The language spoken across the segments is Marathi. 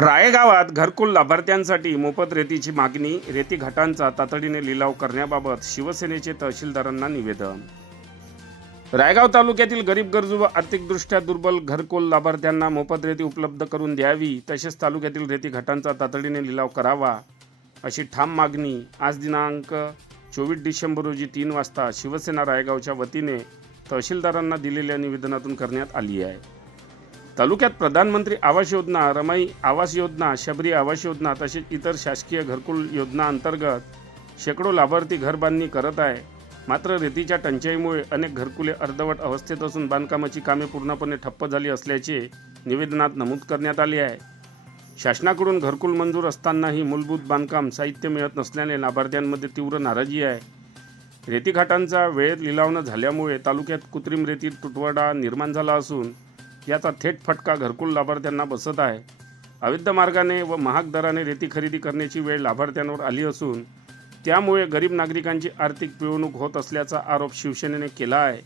राळेगावात घरकुल लाभार्थ्यांसाठी मोफत रेतीची मागणी, रेती घाटांचा तातडीने लिलाव करण्याबाबत शिवसेनेचे तहसीलदारांना निवेदन। राळेगाव तालुक्यातील गरीब गरजू व आर्थिकदृष्ट्या दुर्बल घरकुल लाभार्थ्यांना मोफत रेती उपलब्ध करून द्यावी, तसेच तालुक्यातील रेती घाटांचा तातडीने लिलाव करावा, अशी ठाम मागणी आज दिनांक 24 डिसेंबर रोजी 3 वाजता शिवसेना राळेगावच्या वतीने तहसीलदारांना दिलेल्या निवेदनातून करण्यात आली आहे। तालुक्यात प्रधानमंत्री आवास योजना, रमाई आवास योजना, शबरी आवास योजना तसेच इतर शासकीय घरकुल योजना अंतर्गत शेकडो लाभार्थी घरबांधणी करत आहे। मात्र रेतीच्या टंचाईमुळे अनेक घरकुले अर्धवट अवस्थेत असून बांधकामाची कामे पूर्णपणे ठप्प झाली असल्याचे निवेदनात नमूद करण्यात आले आहे। शासनाकडून घरकुल मंजूर असतानाही मूलभूत बांधकाम साहित्य मिळत नसल्याने लाभार्थ्यांमध्ये तीव्र नाराजी आहे। रेती घाटांचा वेळेत लिलाव न झाल्यामुळे तालुक्यात कृत्रिम रेती तुटवडा निर्माण झाला असून याचा थेट फटका घरकुल लाभार्थ्यांना बसत आहे। अवैध मार्गाने व महाग दराने रेती खरेदी करण्याची वेळ लाभार्थ्यांवर आली असून त्यामुळे गरीब नागरिकांची आर्थिक पिळवणूक होत असल्याचा आरोप शिवसेनेने केला आहे।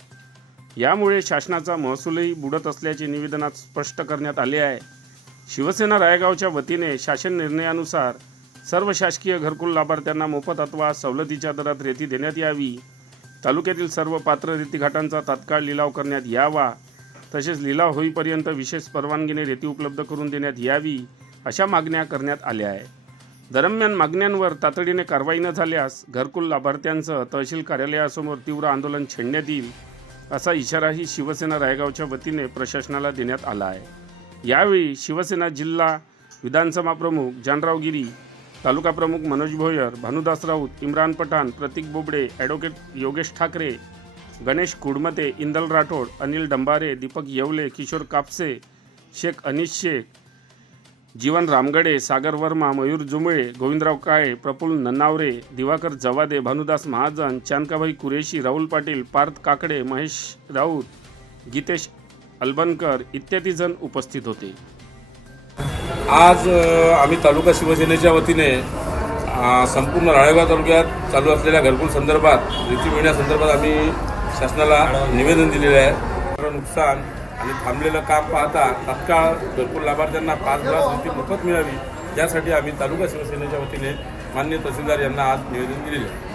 यामुळे शासनाचा महसूलही बुडत असल्याचे निवेदनात स्पष्ट करण्यात आले आहे। शिवसेना राळेगावच्या वतीने शासन निर्णयानुसार सर्व शासकीय घरकुल लाभार्थ्यांना मोफत अथवा सवलतीच्या दरात रेती देण्यात यावी, तालुक्यातील सर्व पात्र रेती घाटांचा तात्काळ लिलाव करण्यात यावा, तसेच लिलाव होईपर्यंत विशेष परवानगीने रेती उपलब्ध करून देण्यात यावी, अशा मागण्या करण्यात आल्या आहे। दरम्यान मागण्यांवर तातडीने कारवाई न झाल्यास घरकुल लाभार्थ्यांसह तहसील कार्यालयासमोर तीव्र आंदोलन छेडण्यात येईल, असा इशाराही शिवसेना राळेगावच्या वतीने प्रशासनाला देण्यात आला आहे। यावेळी शिवसेना जिल्हा विधानसभा प्रमुख जानराव गिरी, तालुका प्रमुख मनोज भोयर, भानुदास राऊत, इम्रान पठाण, प्रतीक बोबडे, ॲडव्होकेट योगेश ठाकरे, गणेश कुडमते, इंदल राठोड, अनिल डंबारे, दीपक येवले, किशोर कापसे, शेख अनिश शेख, जीवन रामगडे, सागर वर्मा, मयूर जुमळे, गोविंदराव काळे, प्रफुल्ल नन्नावरे, दिवाकर जवादे, भानुदास महाजन, चानकाभाई कुरेशी, राहुल पाटील, पार्थ काकडे, महेश राऊत, गीतेश अलबनकर इत्यादी जण उपस्थित होते। आज आम्ही तालुका शिवसेनेच्या वतीने संपूर्ण राळेगाव तालुक्यात चालू असलेल्या घरकुल संदर्भात रेती मिळण्यासंदर्भात आम्ही शासनाला निवेदन दिलेले आहे। नुकसान आणि थांबलेलं काम पाहता तात्काळ घरकुल लाभार्थ्यांना 5 ग्लास रेती मोफत मिळावी, यासाठी आम्ही तालुका शिवसेनेच्या वतीने माननीय तहसीलदार यांना आज निवेदन दिलेले आहे।